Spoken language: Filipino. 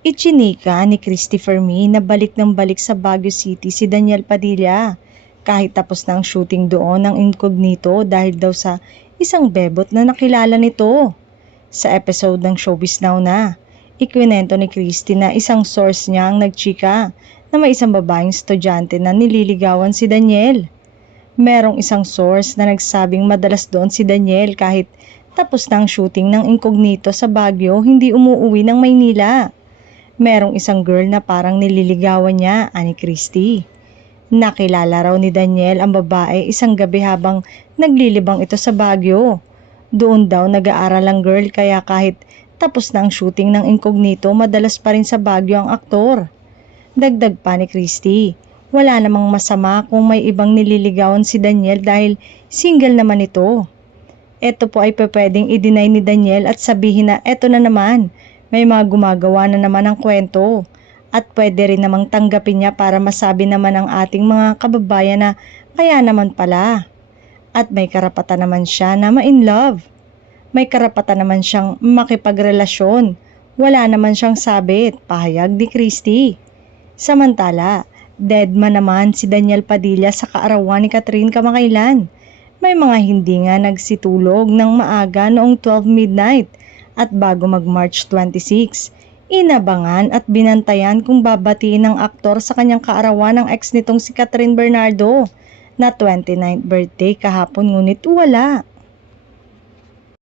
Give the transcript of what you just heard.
Ichinika ni Christopher Mee na balik ng balik sa Baguio City si Daniel Padilla kahit tapos na ang shooting doon ng Incognito dahil daw sa isang bebot na nakilala nito. Sa episode ng Showbiz Now na, ikwinento ni Christy na isang source niya ang nagchika na may isang babaeng estudyante na nililigawan si Daniel. Merong isang source na nagsabing madalas doon si Daniel kahit tapos na ang shooting ng Incognito sa Baguio, hindi umuuwi ng Maynila. Merong isang girl na parang nililigawan niya, ani Christy. Nakilala raw ni Daniel ang babae isang gabi habang naglilibang ito sa Baguio. Doon daw nag-aaral ang girl kaya kahit tapos na ang shooting ng Incognito, madalas pa rin sa Baguio ang aktor. Dagdag pa ni Christy, wala namang masama kung may ibang nililigawan si Daniel dahil single naman ito. Ito po ay pwedeng i-deny ni Daniel at sabihin na eto na naman, may mga gumagawa na naman ng kwento. At pwede rin namang tanggapin niya para masabi naman ng ating mga kababayan na kaya naman pala. At may karapatan naman siya na ma-in love. May karapatan naman siyang makipagrelasyon. Wala naman siyang sabit, pahayag ni Christy. Samantala, deadman naman si Daniel Padilla sa kaarawan ni Catherine kamakailan. May mga hindi nga nagsitulog ng maaga noong 12 midnight at bago mag-March 26, inabangan at binantayan kung babatiin ng aktor sa kanyang kaarawan ng ex nitong si Catherine Bernardo na 29th birthday kahapon ngunit wala.